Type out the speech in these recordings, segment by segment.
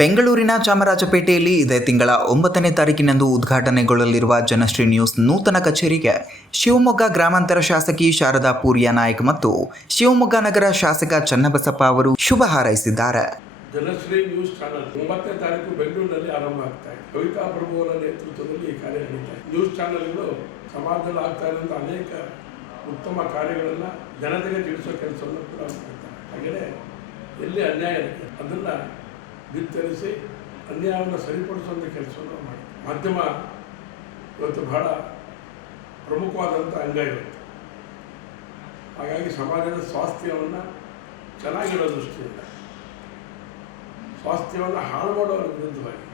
ಬೆಂಗಳೂರಿನ ಚಾಮರಾಜಪೇಟೆಯಲ್ಲಿ ಇದೇ ತಿಂಗಳ 9ನೇ ತಾರೀಕಿನಂದು ಉದ್ಘಾಟನೆಗೊಳ್ಳಲಿರುವ ಜನಶ್ರೀ ನ್ಯೂಸ್ ನೂತನ ಕಚೇರಿಗೆ ಶಿವಮೊಗ್ಗ ಗ್ರಾಮಾಂತರ ಶಾಸಕಿ ಶಾರದಾ ಪೂರ್ಯ ನಾಯ್ಕ್ ಮತ್ತು ಶಿವಮೊಗ್ಗ ನಗರ ಶಾಸಕ ಚನ್ನಬಸಪ್ಪ ಅವರು ಶುಭ ಹಾರೈಸಿದ್ದಾರೆ. ಜನಶ್ರೀ ನ್ಯೂಸ್ ಚಾನಲ್ 9ನೇ ತಾರೀಕು ಬೆಂಗಳೂರಿನಲ್ಲಿ ಆರಂಭ ಆಗ್ತಾ ಇದೆ. ಕವಿತಾ ಪ್ರಭು ಅವರ ನೇತೃತ್ವದಲ್ಲಿ ಈ ಕಾರ್ಯ ನಡೀತಾ ಇದೆ. ನ್ಯೂಸ್ ಚಾನಲ್ಗಳು ಸಮಾಜದಲ್ಲಿ ಆಗ್ತಾ ಇರುವಂತಹ ಅನೇಕ ಉತ್ತಮ ಕಾರ್ಯಗಳನ್ನು ಜನತೆಗೆ ತಿಳಿಸೋ ಕೆಲಸವನ್ನು ಕೂಡ ಮಾಡ್ತಾರೆ. ಹಾಗೆಯೇ ಎಲ್ಲಿ ಅನ್ಯಾಯ ಇದೆ ಅದನ್ನು ಬಿತ್ತರಿಸಿ ಅನ್ಯಾಯವನ್ನು ಸರಿಪಡಿಸುವಂಥ ಕೆಲಸವನ್ನು ಮಾಡಿ ಮಾಧ್ಯಮ ಇವತ್ತು ಬಹಳ ಪ್ರಮುಖವಾದಂಥ ಅಂಗ ಇವತ್ತು. ಹಾಗಾಗಿ ಸಮಾಜದ ಸ್ವಾಸ್ಥ್ಯವನ್ನು ಚೆನ್ನಾಗಿರೋ ದೃಷ್ಟಿಯಿಂದ ಸ್ವಾಸ್ಥ್ಯವನ್ನು ಹಾಳು ಮಾಡೋರ ವಿರುದ್ಧವಾಗಿ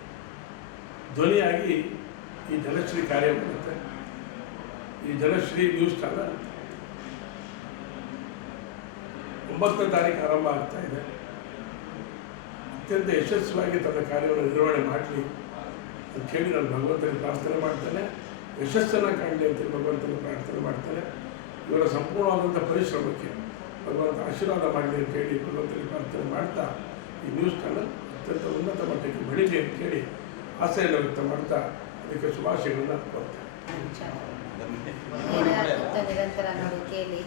ಧ್ವನಿಯಾಗಿ ಈ ಜನಶ್ರೀ ಕಾರ್ಯ ಮಾಡುತ್ತೆ. ಈ ಜನಶ್ರೀ ನ್ಯೂಸ್ ಚಾನಲ್ 9ನೇ ತಾರೀಕು ಆರಂಭ ಆಗ್ತಾ ಇದೆ. ಅತ್ಯಂತ ಯಶಸ್ವಿಯಾಗಿ ತನ್ನ ಕಾರ್ಯವನ್ನು ನಿರ್ವಹಣೆ ಮಾಡಲಿ ಅಂತ ಹೇಳಿ ನಾನು ಭಗವಂತನಿಗೆ ಪ್ರಾರ್ಥನೆ ಮಾಡ್ತೇನೆ. ಯಶಸ್ಸನ್ನು ಕಾಣಲಿ ಅಂತೇಳಿ ಭಗವಂತನಿಗೆ ಪ್ರಾರ್ಥನೆ ಮಾಡ್ತೇನೆ. ಇವರ ಸಂಪೂರ್ಣವಾದಂಥ ಪರಿಶ್ರಮಕ್ಕೆ ಭಗವಂತ ಆಶೀರ್ವಾದ ಮಾಡಲಿ ಅಂತೇಳಿ ಭಗವಂತನಿಗೆ ಪ್ರಾರ್ಥನೆ ಮಾಡ್ತಾ ಈ ನ್ಯೂಸ್ ಚಾನಲ್ ಅತ್ಯಂತ ಉನ್ನತ ಮಟ್ಟಕ್ಕೆ ಬೆಳೀಲಿ ಅಂತೇಳಿ ಆಸೆಯನ್ನು ವ್ಯಕ್ತ ಮಾಡ್ತಾ ಅದಕ್ಕೆ ಶುಭಾಶಯಗಳನ್ನು ಕೊಡ್ತೇನೆ. ನಿರಂತರ ರೀತಿಯಲ್ಲಿ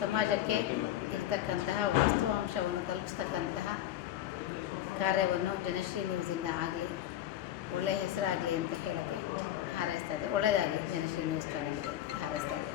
ಸಮಾಜಕ್ಕೆ ಇರ್ತಕ್ಕಂತಹ ವಾಸ್ತವಾಂಶವನ್ನು ತಲುಪಿಸ್ತಕ್ಕಂತಹ ಕಾರ್ಯವನ್ನು ಜನಶ್ರೀ ನ್ಯೂಸಿಂದ ಆಗಲಿ ಒಳ್ಳೆಯ ಹೆಸರಾಗಲಿ ಅಂತ ಹೇಳೋಕ್ಕೆ ಹಾರೈಸ್ತಾ ಇದೆ. ಒಳ್ಳೆಯದಾಗಲಿ ಜನಶ್ರೀ ನ್ಯೂಸ್ ಚಾನಲ್ಗೆ ಹಾರೈಸ್ತಾ ಇದೆ.